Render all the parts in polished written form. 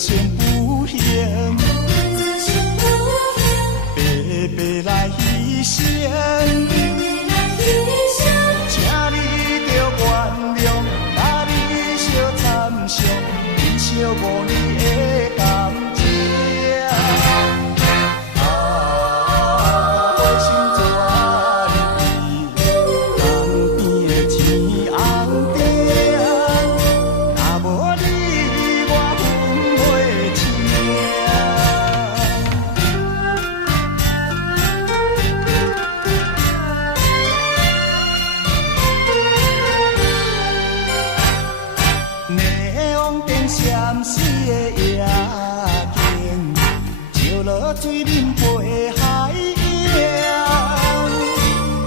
情水饮陪海洋，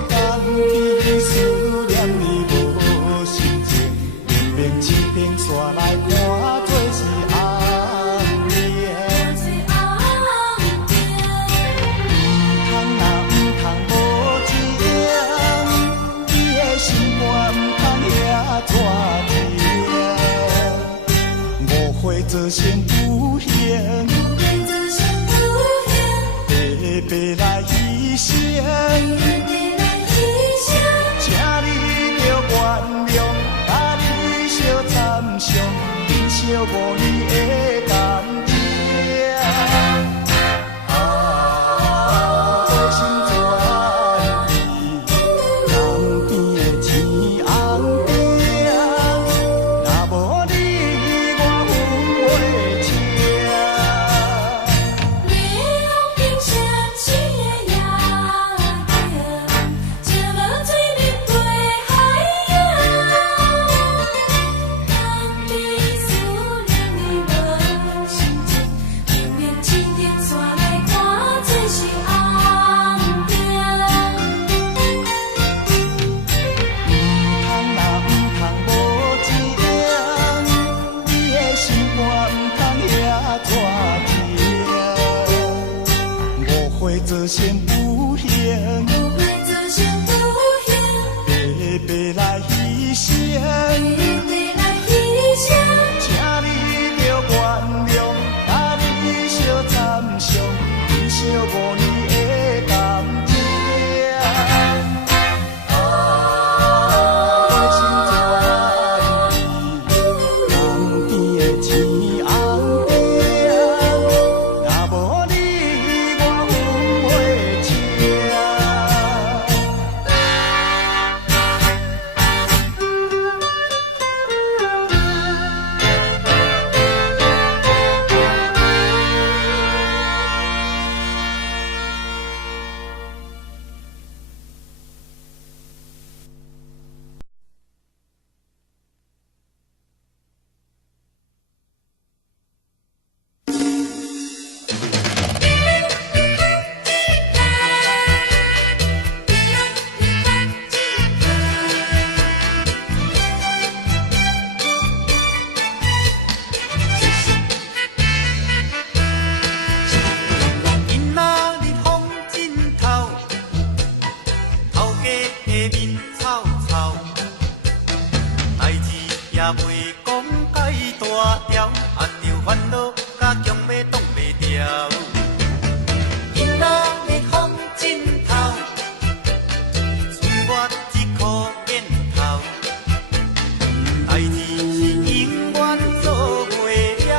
甘甜思念你无心情，明明一边煞来看做是红颜。唔通无情，伊的心肝唔通遐拖疼，误会做成有形。白来牺牲，请你着原谅，甲你相参详，珍惜5年的感情。我心转意，江边的天红顶，若无你我分袂清。做成有形，白来牺牲，请你着原谅，甲你相参详，珍惜5年的感情。我心转意，江边的天红顶，若无你我分袂清。袂讲介大条，按着烦恼甲强要挡袂牢。囡仔日风枕头，剩我一箍烟头。代志是永远做袂了，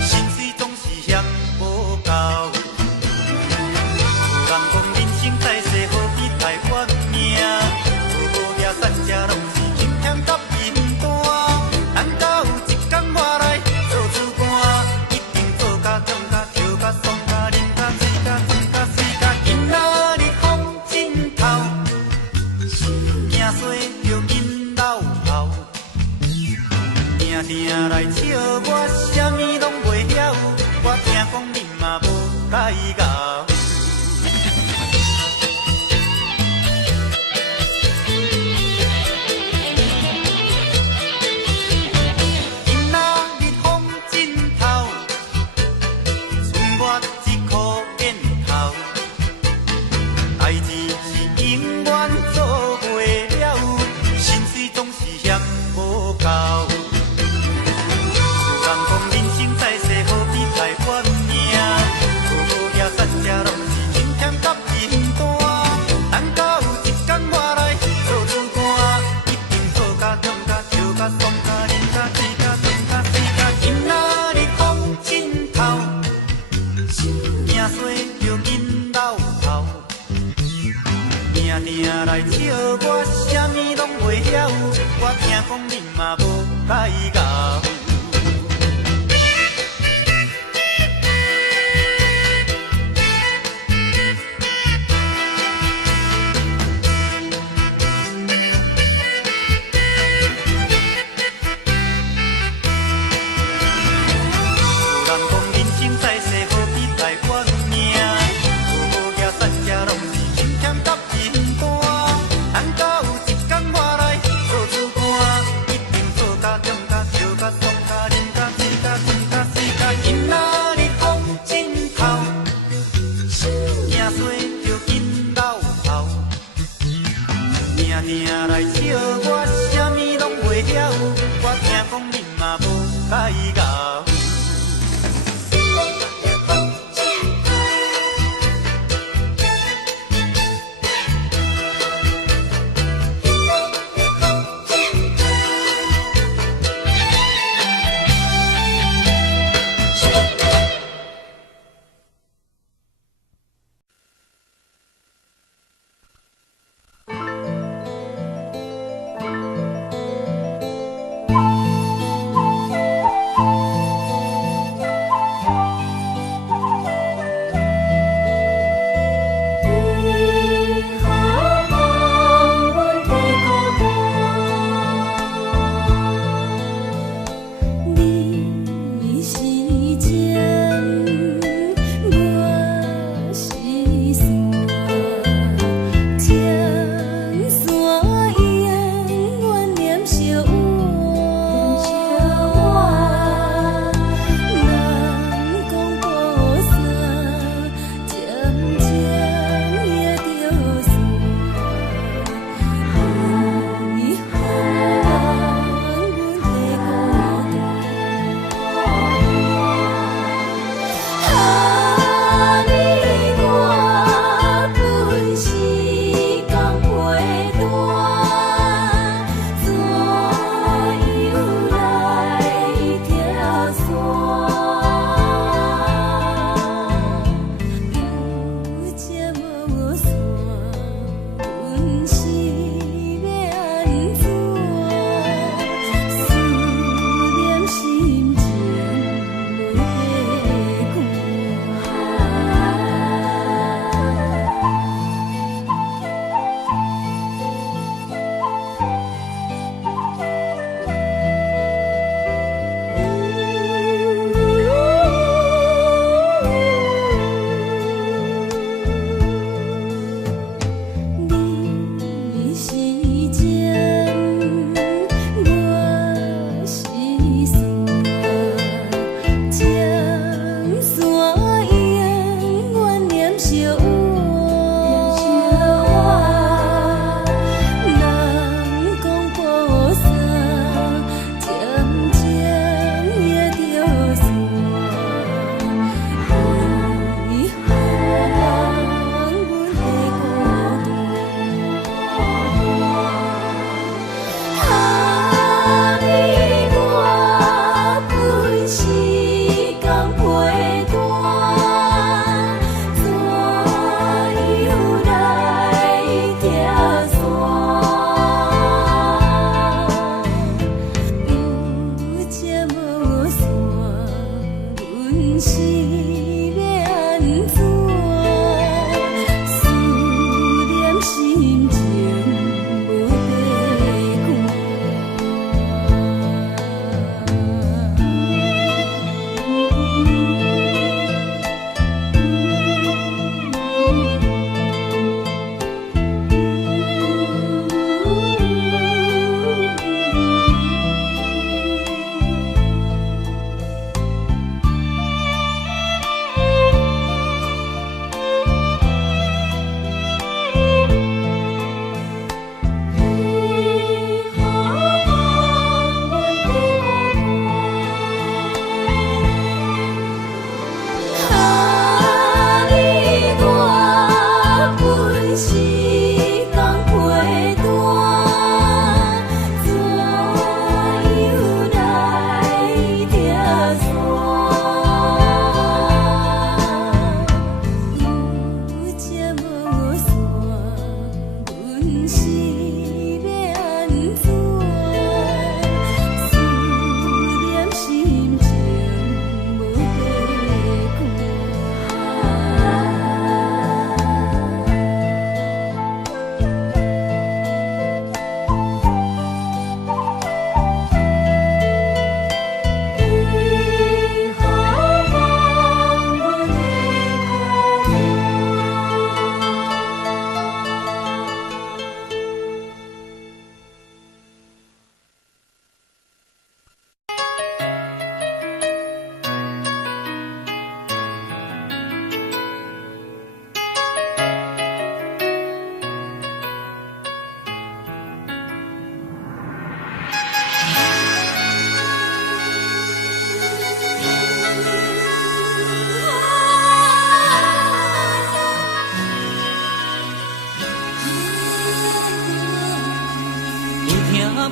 心水总是嫌无够。有人讲人生在世何必太怨命，无无遐善者拢是轻欠甲面单。难道有一天我来做主官，一定做甲强甲跳甲爽甲啉甲醉甲醉甲水甲囡仔日风枕头，惊衰着囡老头，定定来笑我啥物拢袂晓，我听讲恁嘛无解咬。代志是永远做袂了，心水总是嫌无够。有人讲人生在世何必太怨命，无遐善者拢是真欠甲面单。难道有一天我来做主官，一定做甲强甲跳甲爽甲啉甲醉甲醉甲水甲囡仔日风枕头，惊衰着囡老头。定定来笑我啥物拢袂晓，我听讲恁嘛无解咬。有人讲人生在世何必太怨命。衰就紧老头，定定来笑我啥物拢袂晓，我听讲你嘛无解咬。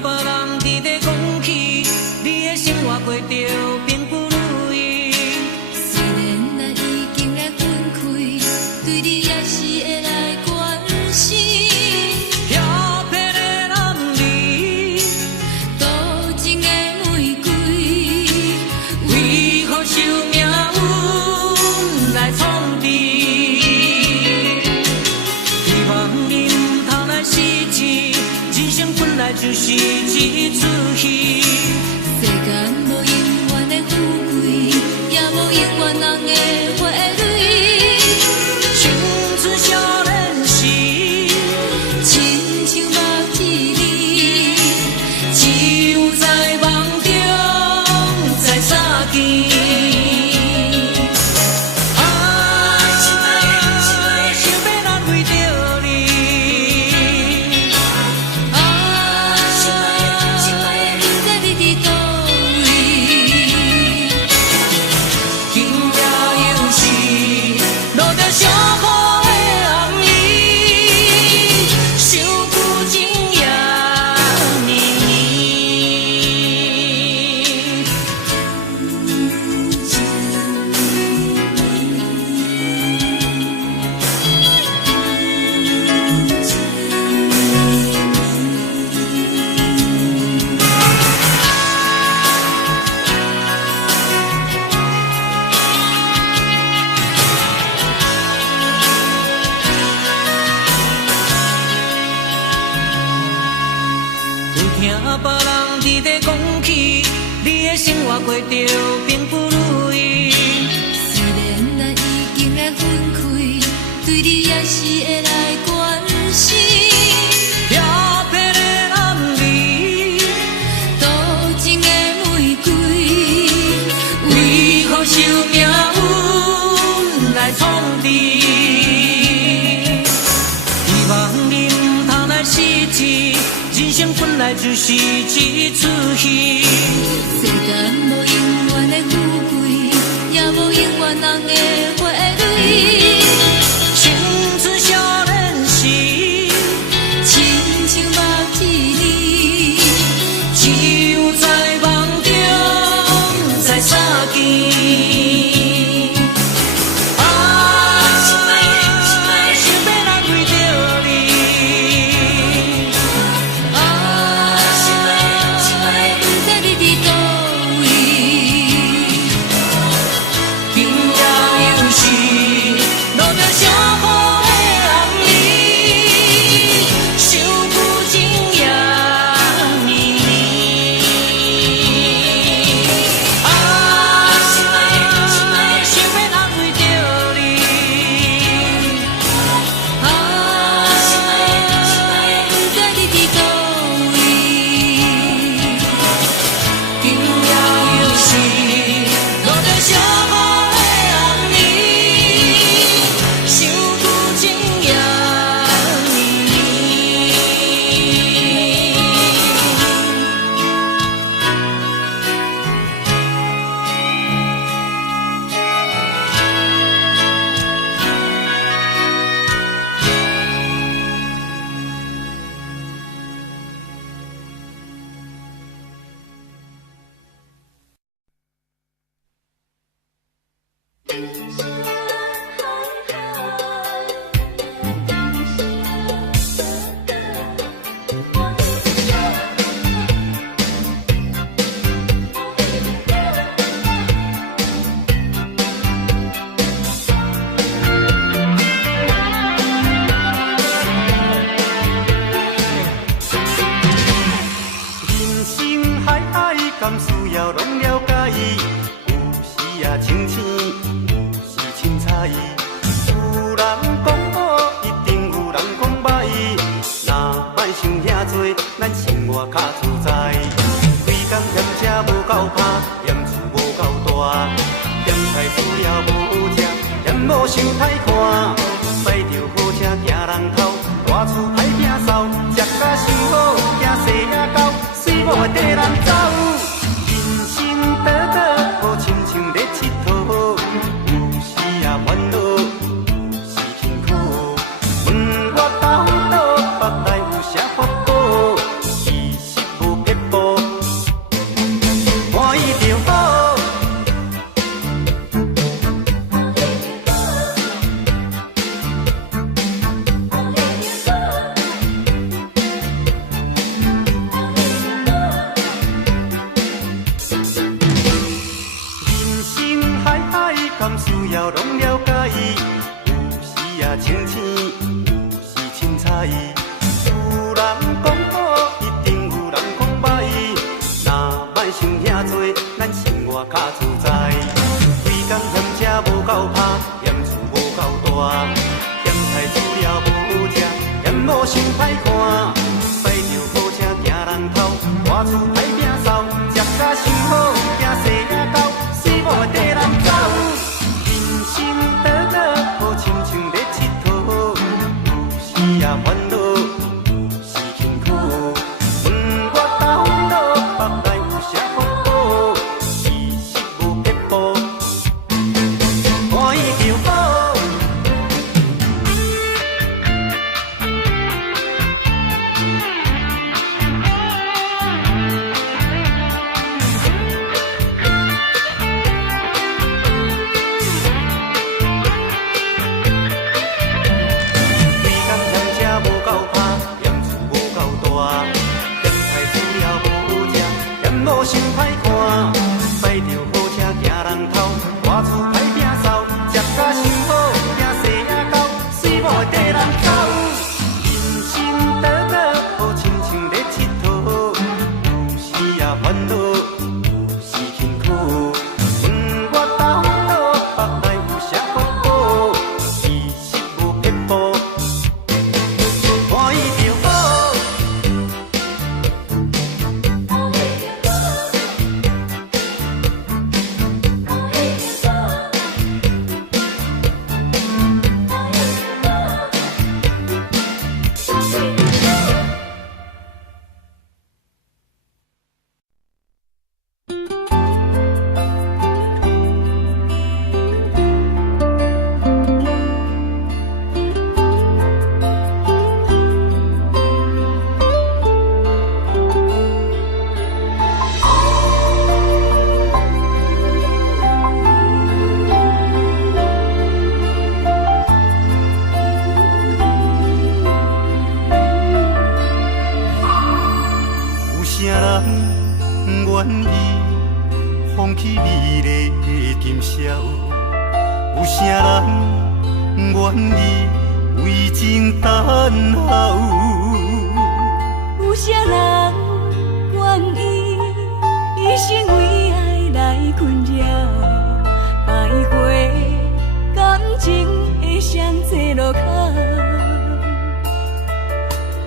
别人伫咧讲起，你的生活过着并不如意。虽然咱已经来分开，对你也是会来关心。漂泊的男儿，多情的玫瑰，为何受命运来创治？希望你唔通来失志，人生本来就是一出戏。世间无永远的富贵，也无永远人的花蕊。青春少年时，亲像目一日，只有在梦中才相见。听别人伫咧讲起，你的生活过着并不如意。虽然咱已经来分开，对你也是会来关心。漂泊的男儿，多情的玫瑰，为何受命运来创治？希望你唔通来失志，人生本来就是一出戏。世间无永远的富贵，也无永远人的花蕊。青春少年时，亲像目一日，只有在梦中才相见。不知你伫倒位，今夜。清醒，有时凊彩。有人讲好，一定有人讲歹。若莫想遐多，咱生活较自在。规工嫌车无够拍，嫌厝无够大，嫌菜煮了无食，嫌某想歹看。驶着好车行人头，大厝歹摒扫，食甲想好，惊细仔狗，死某会跟人走。人生短短，好亲像咧佚佗，有时也烦恼，有时辛苦。问我到老，腹内有啥福报？其实无撇步，欢喜就好。无想歹看，驶着好车行人头，大厝歹摒扫，食甲想好，惊细仔狗，死某会跟人走。人生短短，好亲像咧佚佗，有时也烦恼，有时辛苦。问我到老，腹内有啥福报？其实无撇步，欢喜就好。有啥人愿意为情等候？有啥人愿意一生为爱来困扰？徘徊感情的双济路口。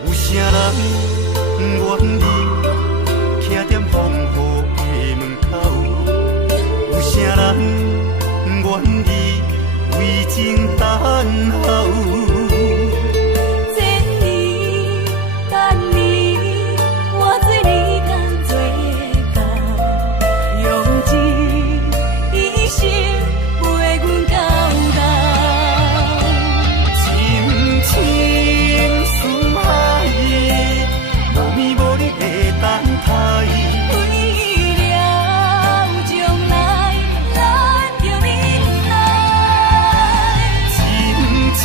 有啥人愿意徛在风雨的门口？有啥人愿意为情等候？千年等你，我做你甘做到，用一生陪阮到老。深情似海，无眠无日的等待。为了将来，咱着忍耐。深情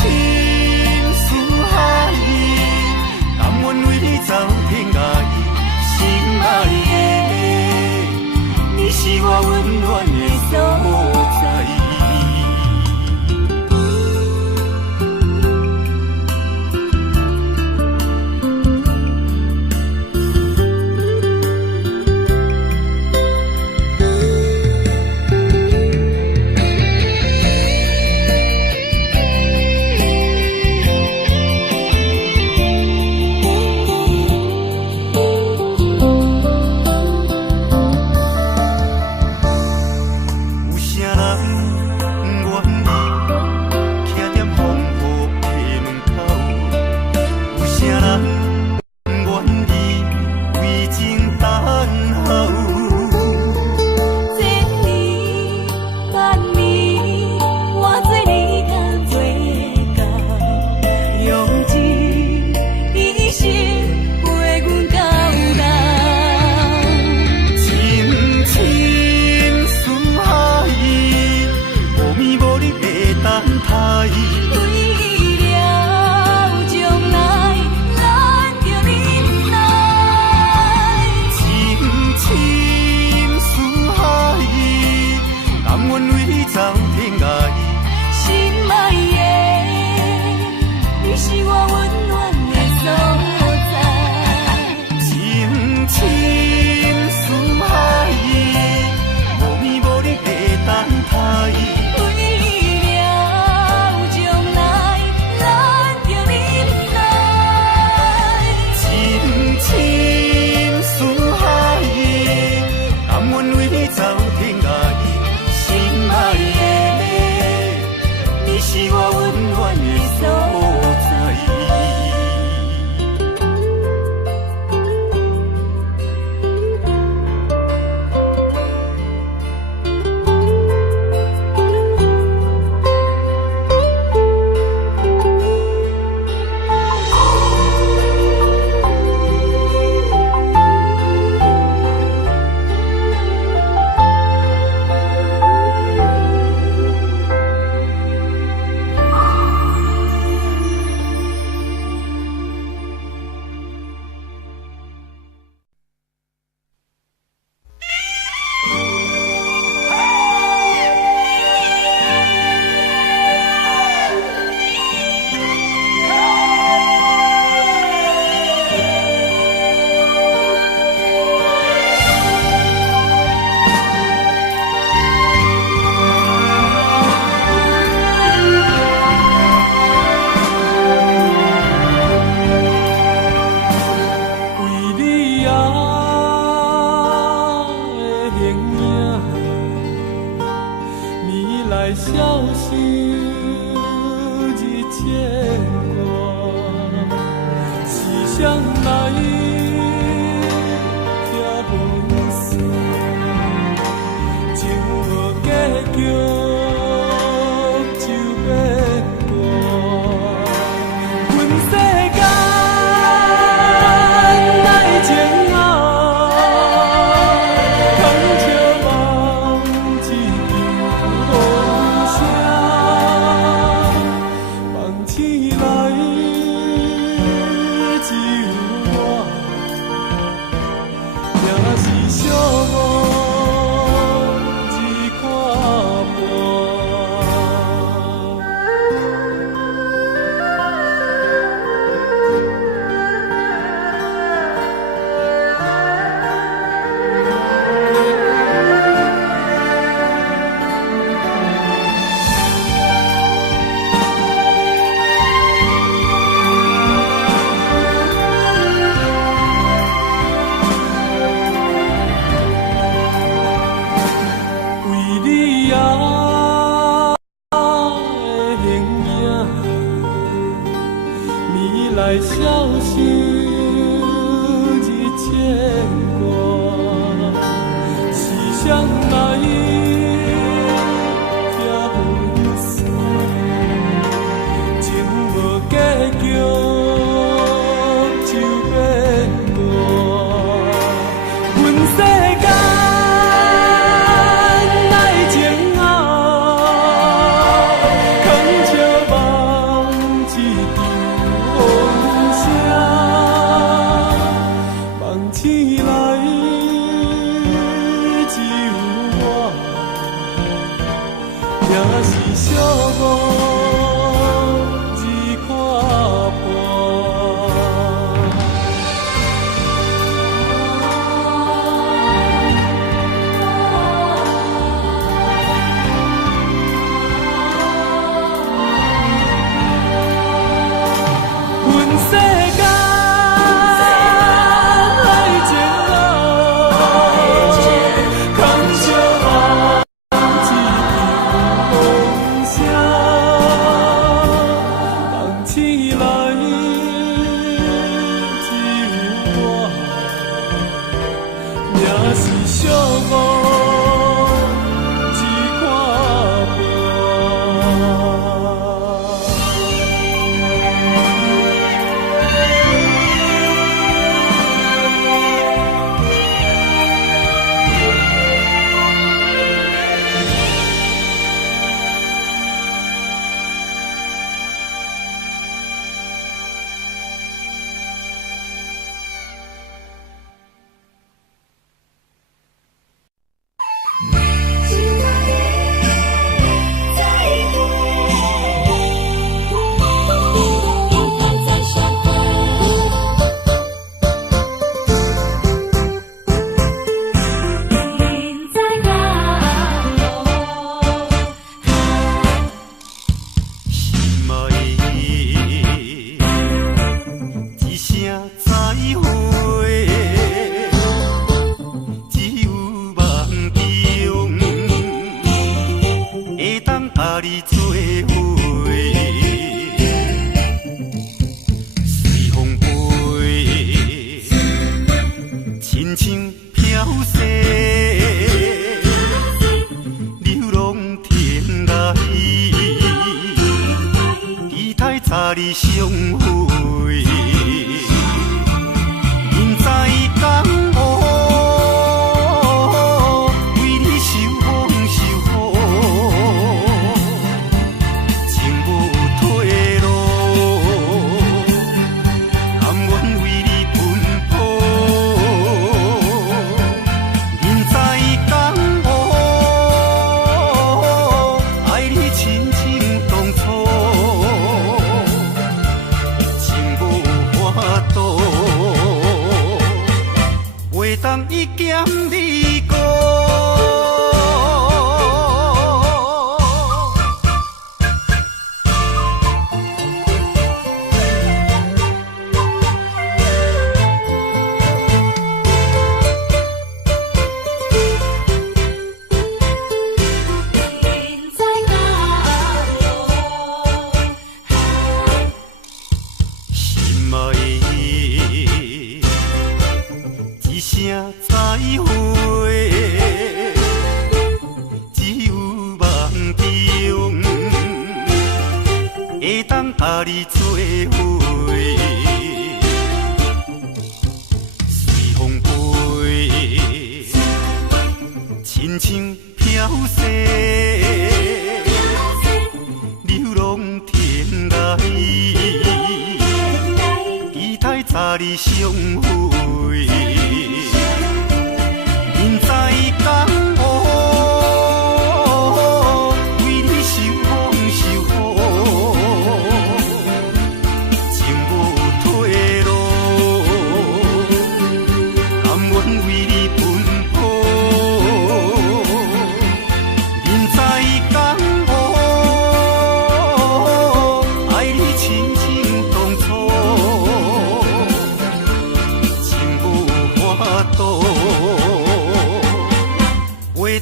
牵挂，是谁来听阮诉？情无结局就变卦，阮世间来情后，空笑望一场风声，梦醒来只有我，也是寂寞一看破。为你啊的形影，迷来消失一牵挂，是谁来听阮诉？情无结局就变卦，阮世间来情后，空笑望一场风声，梦醒来只有我，也是寂寞一看破。阮世间来情后，空笑望一场风声，梦醒来只有我，也是寂寞一看破。你相会，人在江湖，为你受风受雨，情无退路，甘愿为你奔波，人在江湖，爱你亲像当初。做伙，随风飞，亲像飘逝，流浪天涯，期待早日相会，人在江湖。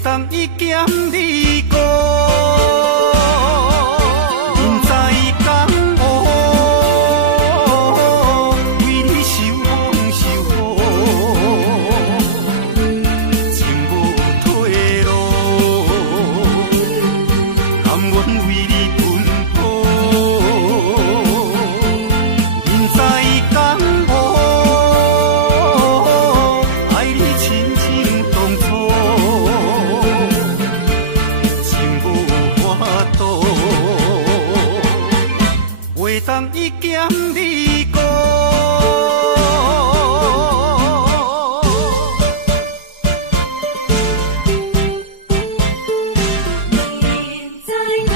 当伊剑你过，人在江湖，为你受风受雨，情无退路，甘愿为你奔波，人在江湖，爱你亲情当初。当伊剑你过，人在江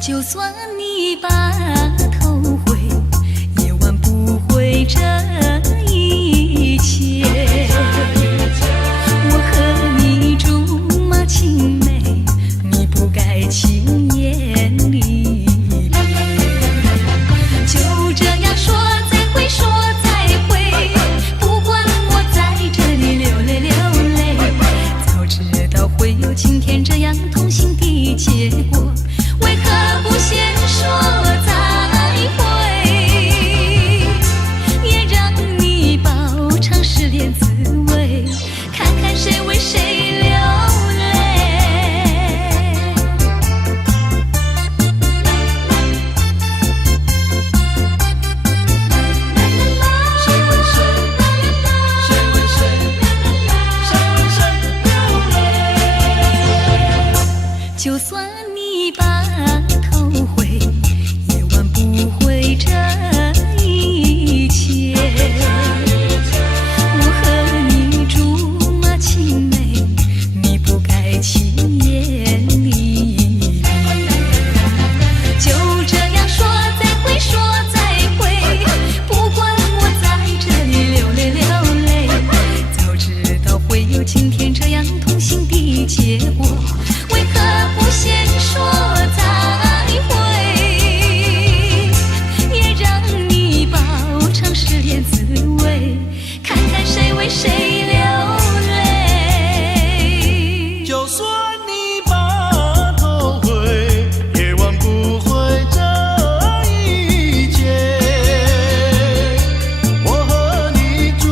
就算你把头回，也挽不回这一切。我和你竹马青梅，你不该轻言离别。就这样说再会，说再会，不管我在这里流泪流泪。早知道会有今天这样痛心的结果。为何不先说再会，也让你饱尝失恋滋味，看看谁为谁流泪。谁为谁？谁为谁？谁为谁流泪？就算你把头回，也挽不回这一切。我和你竹马青梅，你不该轻言离别。就这样说再会，说再会，不管我在这里流泪流泪。早知道会有今天这样痛心的结果。为何不先说再会，也让你饱尝失恋滋味，看看谁为谁流泪。就算你把头回，也挽不回这一切。我和你竹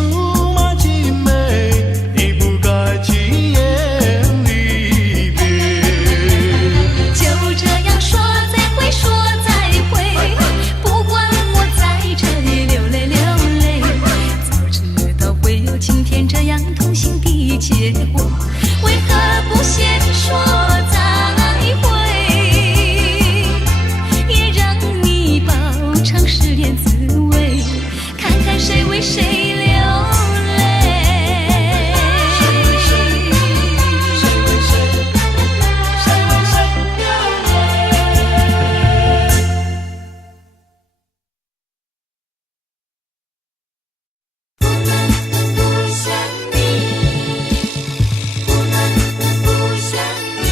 马青梅，你不该轻言离别。就这样说再会，说再会，不管我在这里流泪流泪。早知道会有今天这样痛心的结果，为何不先说再会，也让你饱尝失恋滋味，看看谁为谁流泪。谁为谁？谁为谁？谁为谁流泪？不能不想你，不能不想你。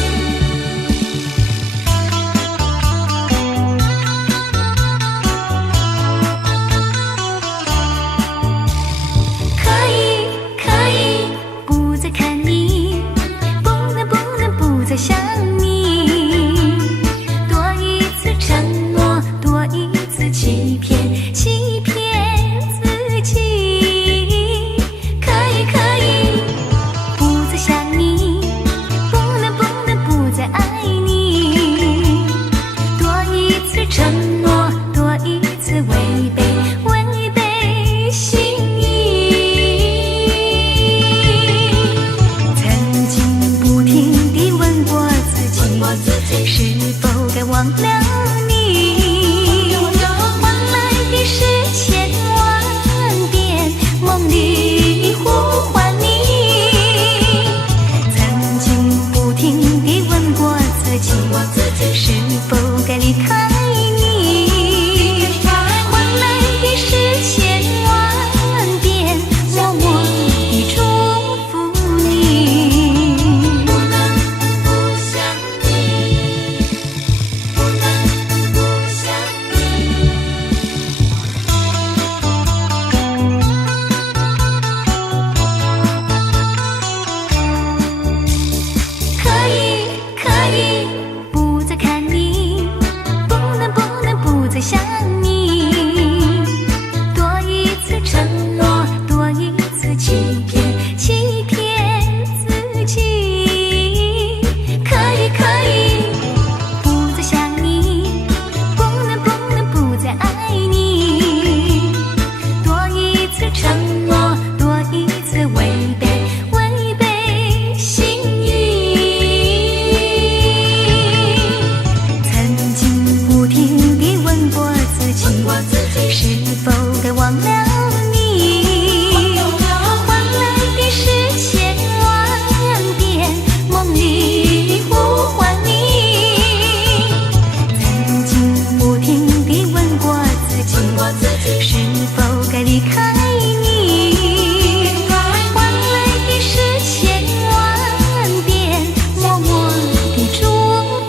你，多一次承诺，多一次欺骗，欺骗自己。可以，可以，不再想你，不能不再爱你。多一次承诺，多一次违背心意。曾经不停地问过自己，是否该忘了你？换来的是千万遍梦里呼唤你。曾经不停地问过自己，是否该离开你？换来的是千万遍默默地祝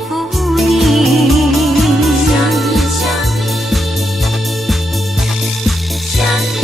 福你。想你，想你，想你。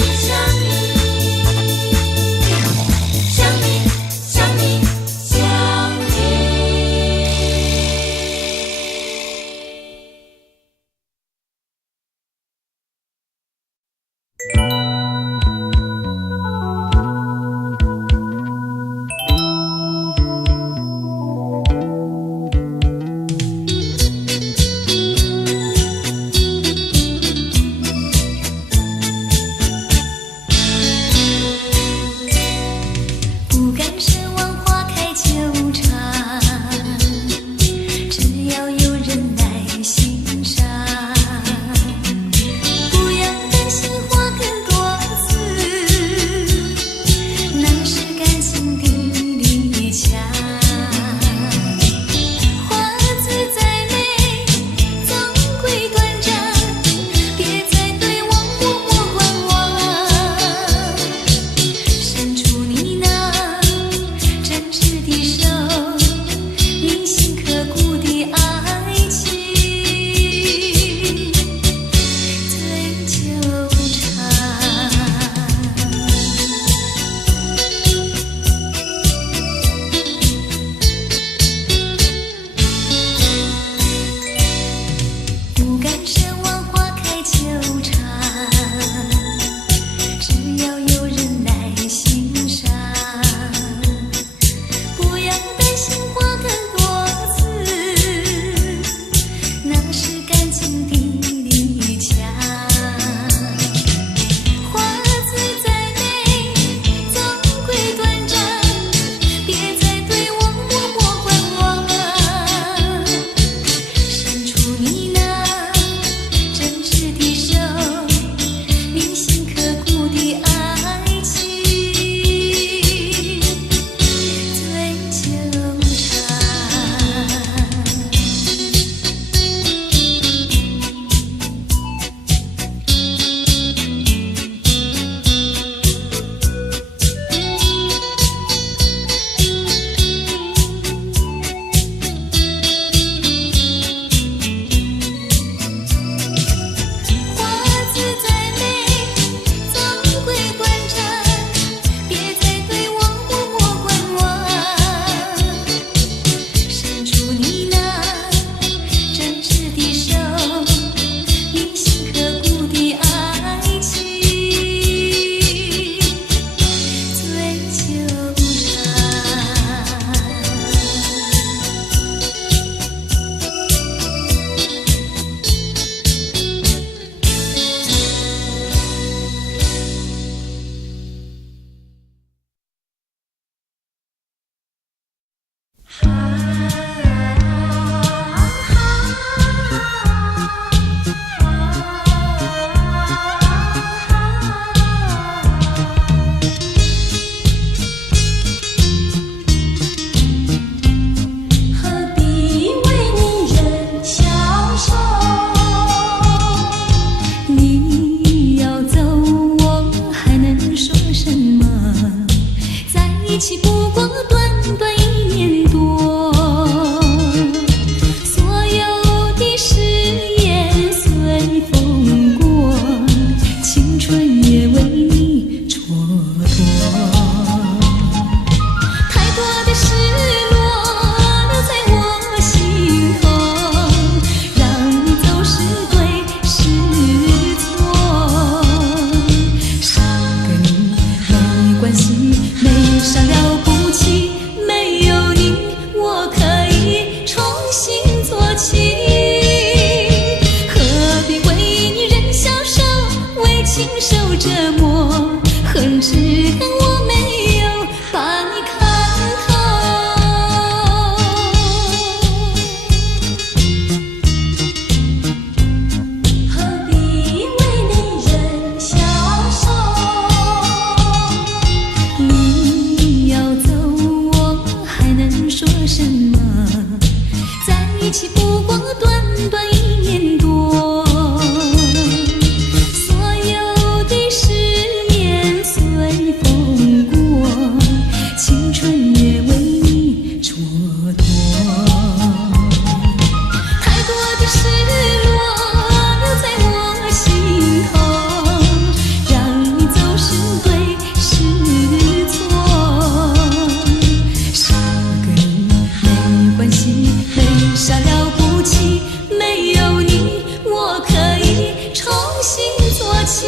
新做起。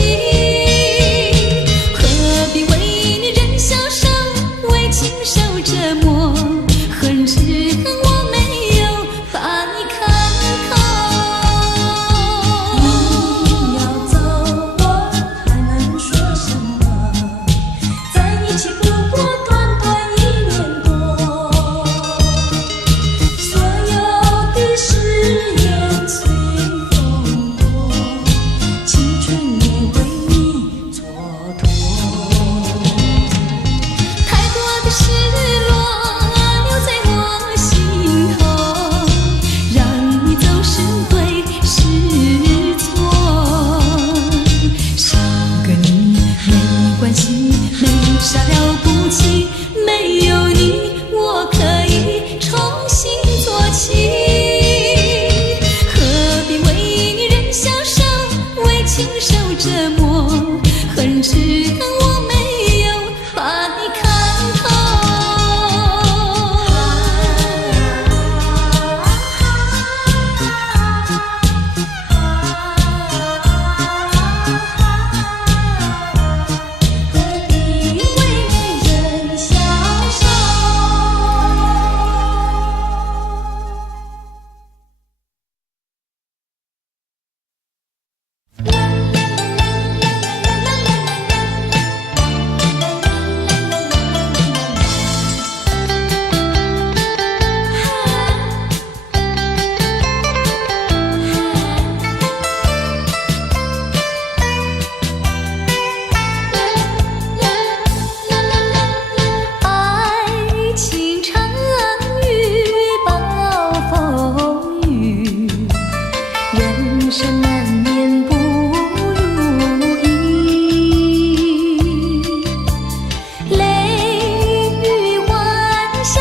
何必为女人消受，为情受折磨？恨只恨我没有把你看透。你要走，我还能说什么？在一起不过短短1年多，所有的誓言随风过，青春也为你蹉跎。太多的失落留在我心头，让你走是对是错。少个你没关系，没啥了不起，没有你我可以重新做起。何必为女人消受，为情受折磨？恨只恨我没有把你看透。何必为女人消受？爱情长于暴风雨，人生难免不如意，泪与欢笑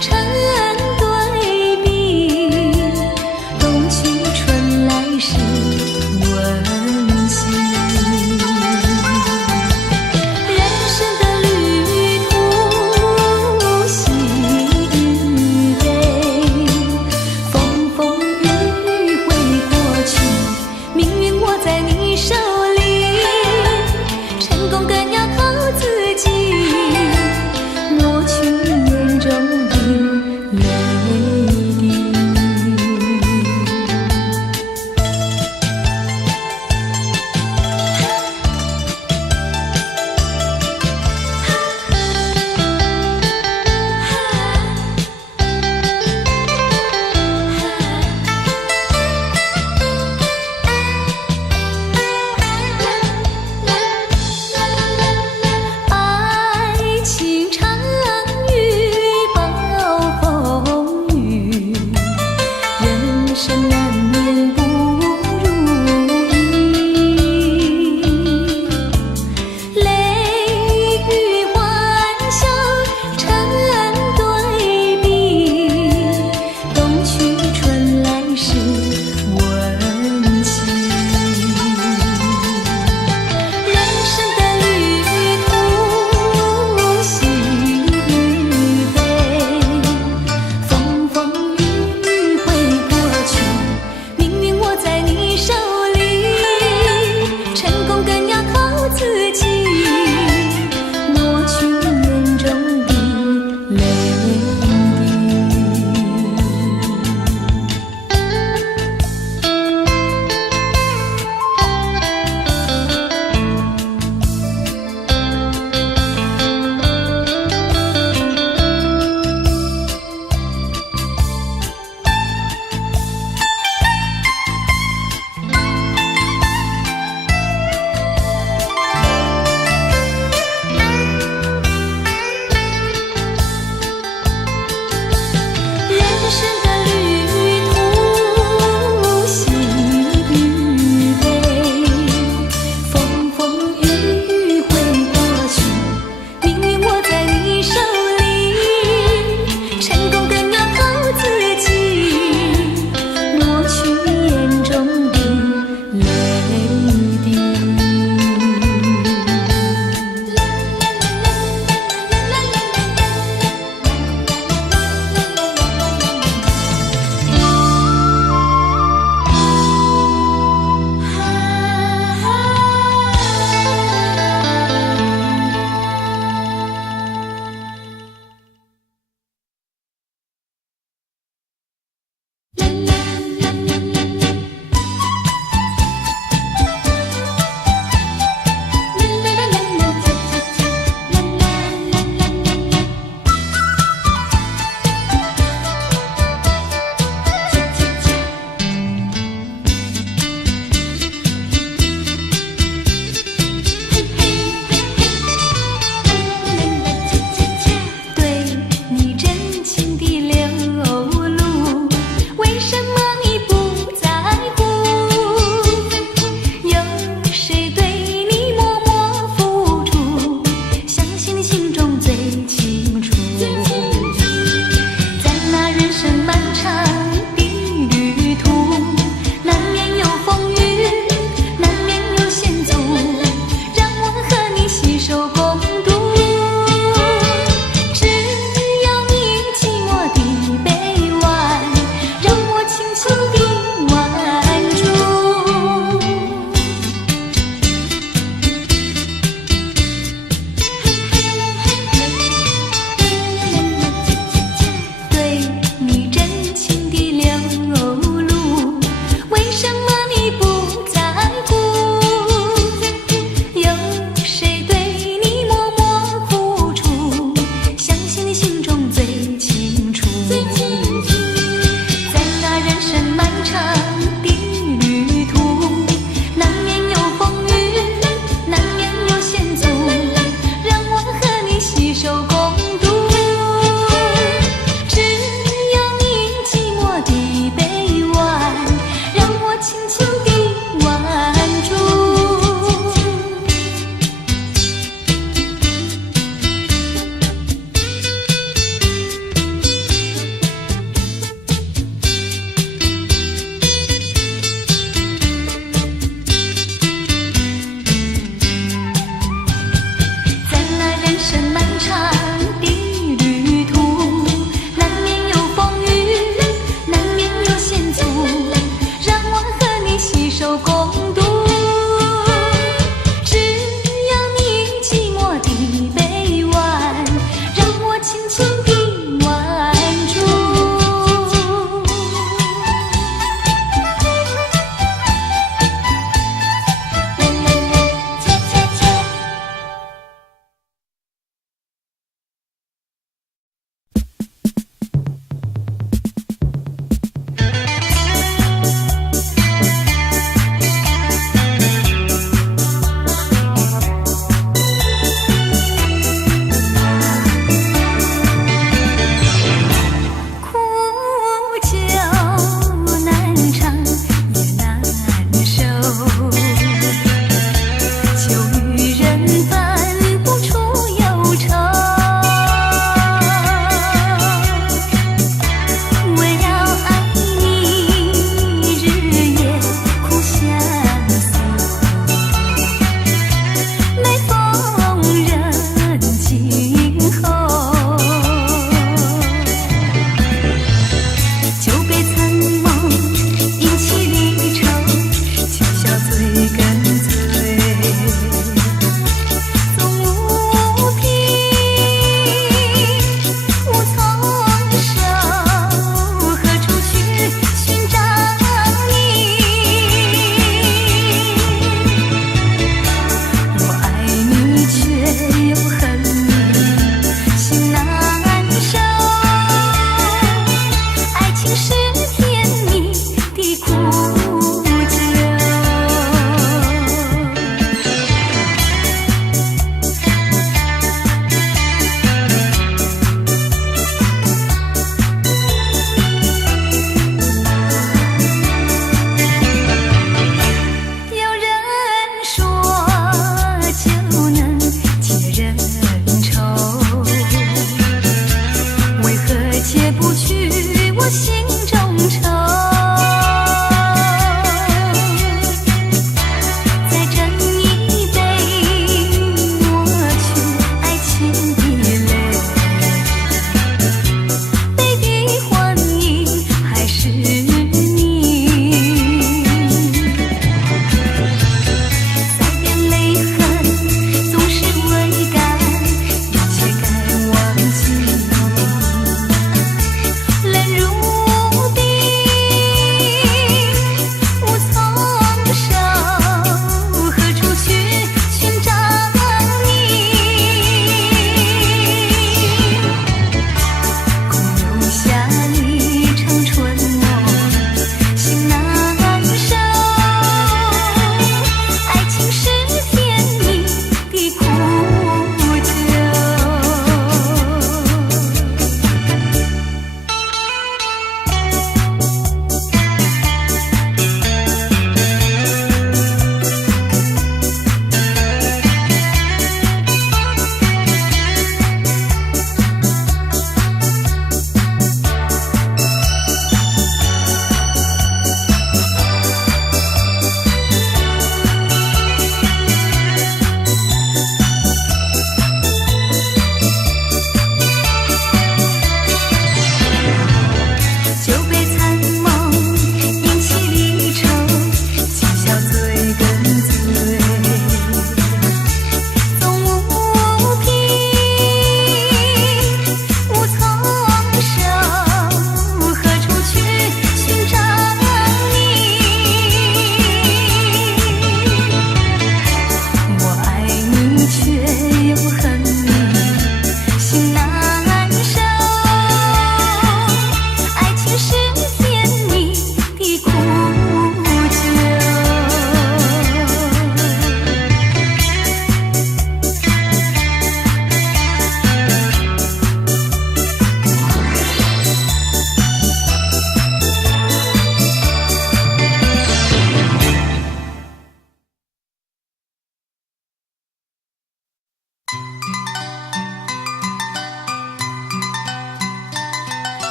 成对比，冬去春来是温馨。人生的旅途喜与悲，风风雨雨会过去，命运握在你手里，成功更要靠自己，抹去眼中的泪滴。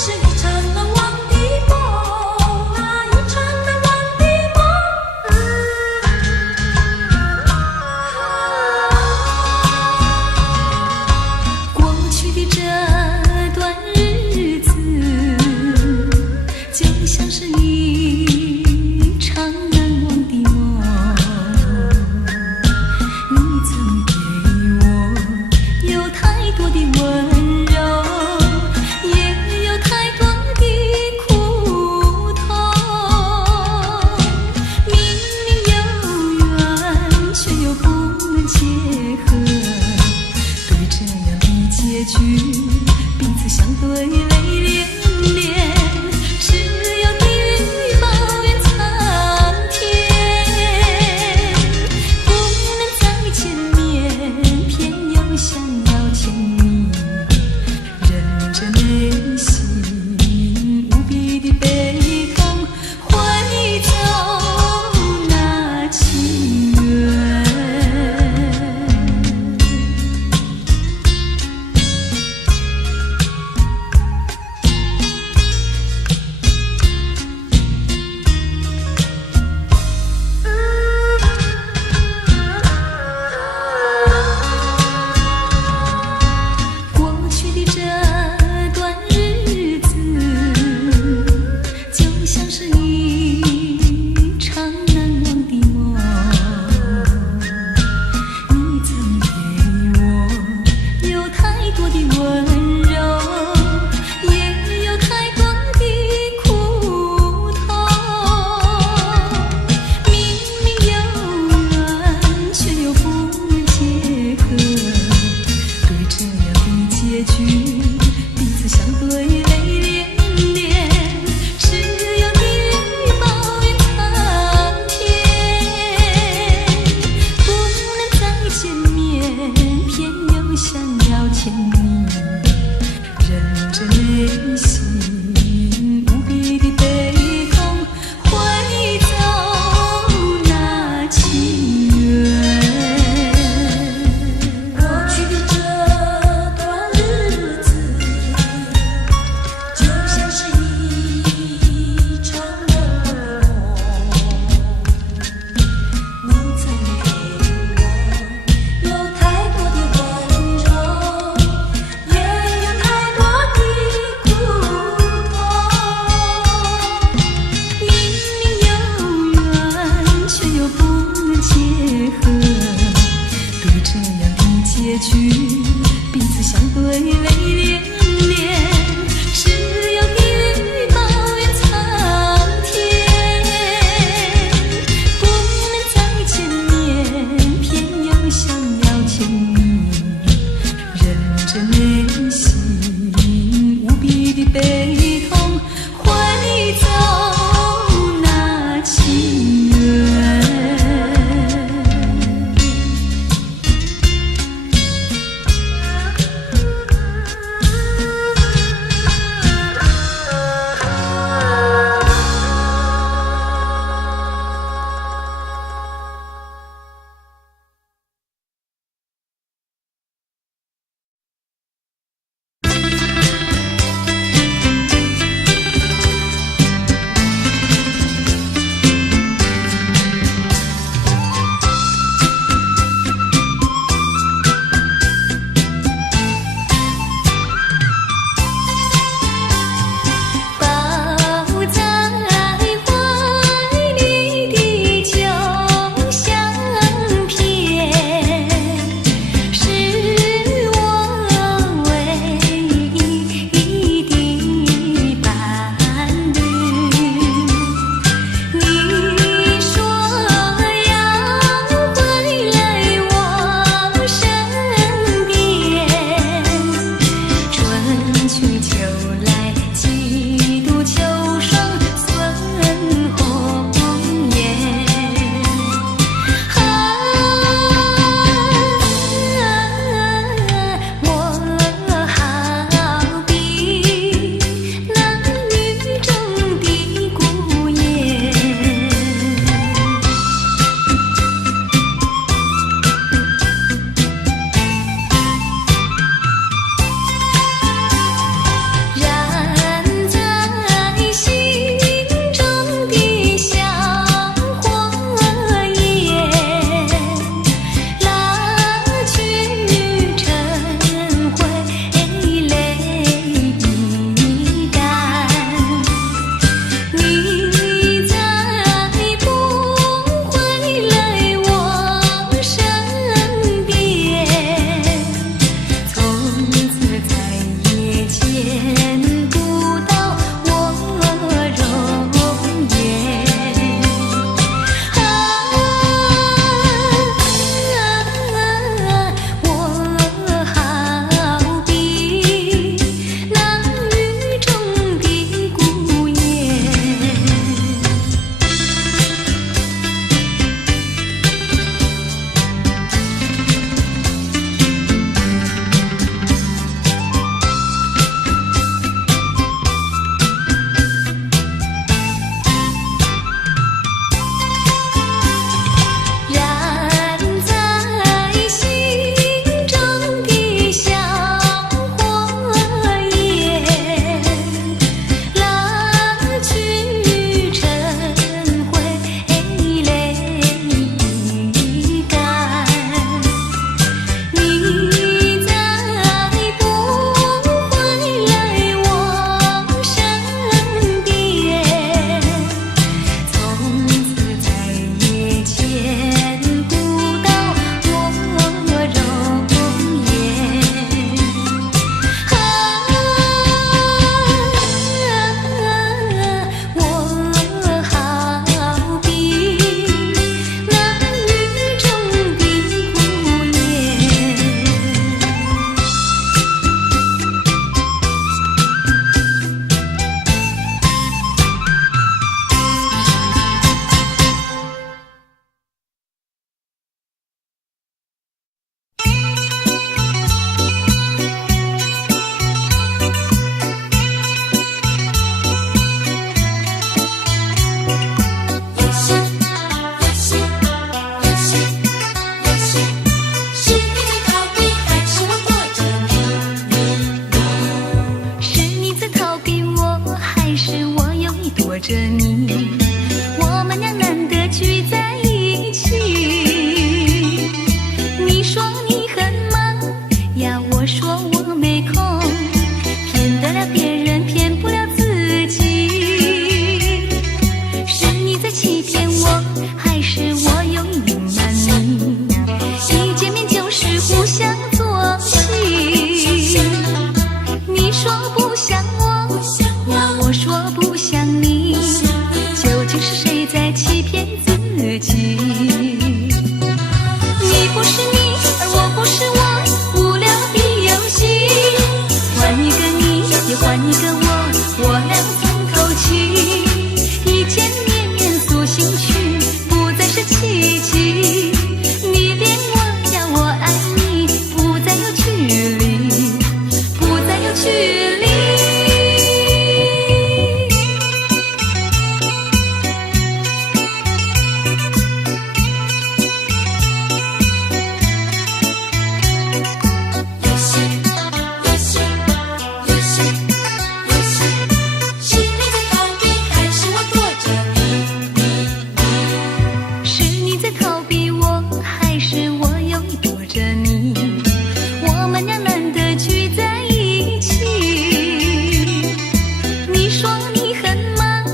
是一场难忘的梦啊，一场难忘的梦。过去的这段日子，就像是一场难忘的梦。你曾给我有太多的温柔，也有太多的苦痛。明明有缘，却又不能结合。对这样的结局，彼此相对泪涟涟。只有地狱抱怨苍天，不能再见面，偏又想要亲密，忍着内心无比的悲痛，挥走那情缘。过去的这段日子，就像是一场难忘的梦。你曾给我有太多的温柔，也有太多的苦痛。明明有缘，却又不能结合。对这样的结局，彼此相对泪涟涟。只有地狱抱怨苍天，不能再见面，偏又想要亲密，忍着内心无比的悲痛，挥走那情缘。过去的这段日子，就像是一场难忘的梦。你曾给我有太多的温柔，也有太多的苦痛。明明有缘，却又不能结合。对这样的结局，彼此相对泪涟涟。只有地狱抱怨苍天，不能再见面，偏又想要亲密，忍着内心无比的悲痛，挥走那情缘。我说我没空，骗得了别人，骗不了自己。是你在欺骗我，还是我有隐瞒你？一见面就是互相作戏。你说不像我，我说不像你，究竟是谁在欺骗自己？你不是你，而我不是我，无聊的游戏。换一个你，也换一个我俩从头起。一见面诉心曲，不再是奇迹。你恋我呀，我爱你，不再有距离，不再有距离。是你在逃避我，还是我有意躲着你？我们俩难得聚在一起。你说你很忙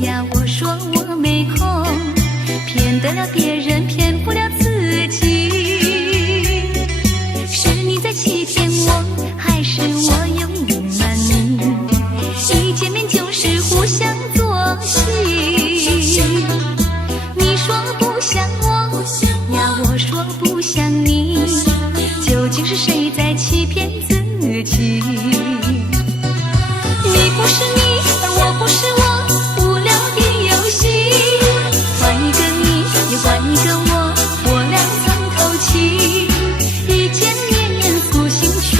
呀，我说我没空，骗得了别人，骗不了自己。是你在欺骗我，还是我有隐瞒你？一见面就是互相作戏。你说不像我呀，我说不像你，究竟是谁在欺骗自己？你不是你，而我不是我，无聊的游戏。换一个你，也换一个我俩从头起。一见面诉心曲，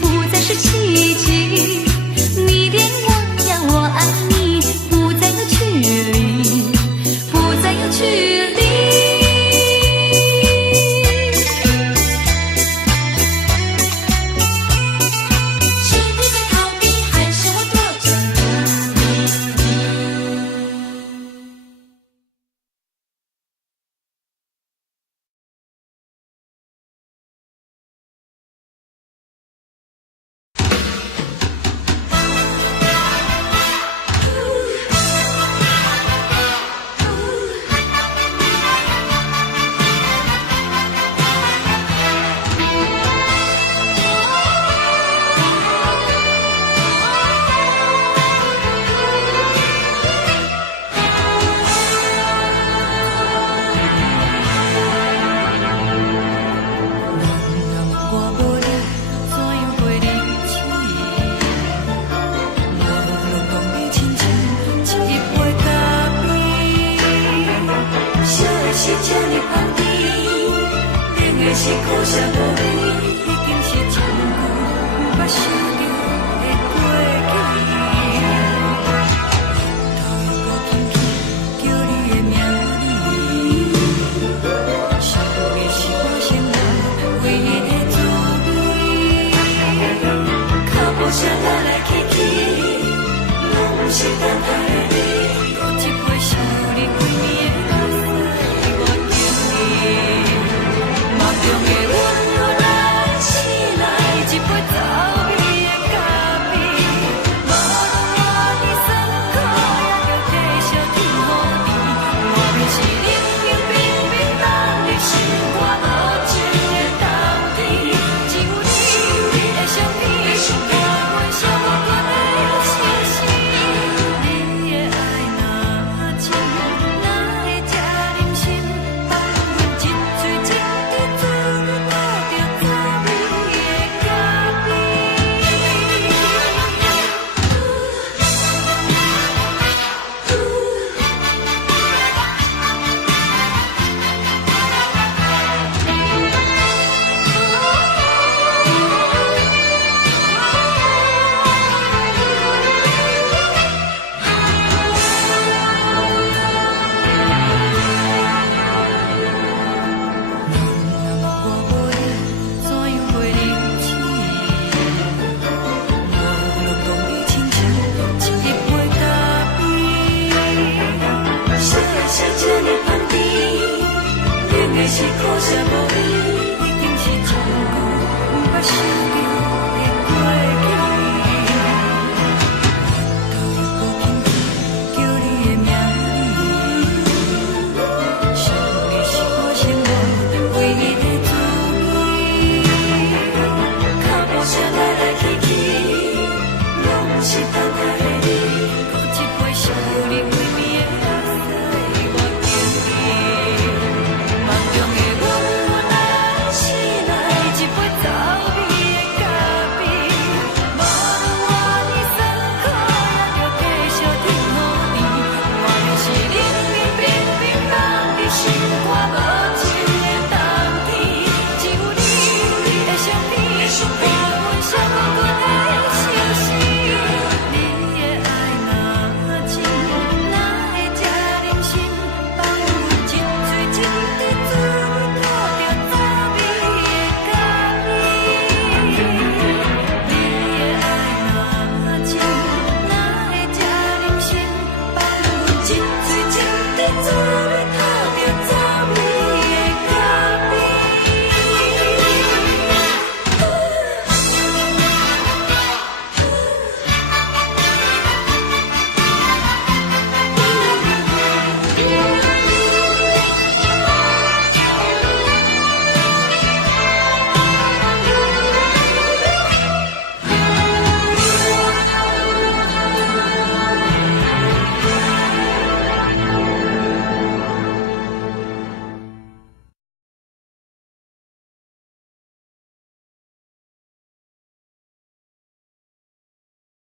不再是奇迹。你恋我呀，我爱你，不再有距离，不再有距离。是你在逃避，还是我躲着是苦涩无味，已经是一句不捌想着的过去。头又轻轻叫你的名字，想的是我心内唯一的滋味。脚步声来来去去，拢是等待的你，搁一杯想你几年的目屎，我着你。梦中的温柔来醒来，一杯走味的咖啡，无论我的酸苦，也着继续甜予你。我便是冷冷冰冰放入心肝无情的冬天，只有你的相片，伴阮相伴的星星。你的爱若真，哪会这忍心放阮一嘴一滴滋味，倒着滋味的咖啡。我无力，怎样袂离去？无论讲你亲像一杯咖啡，笑的是这呢香甜，冷的是苦涩无味。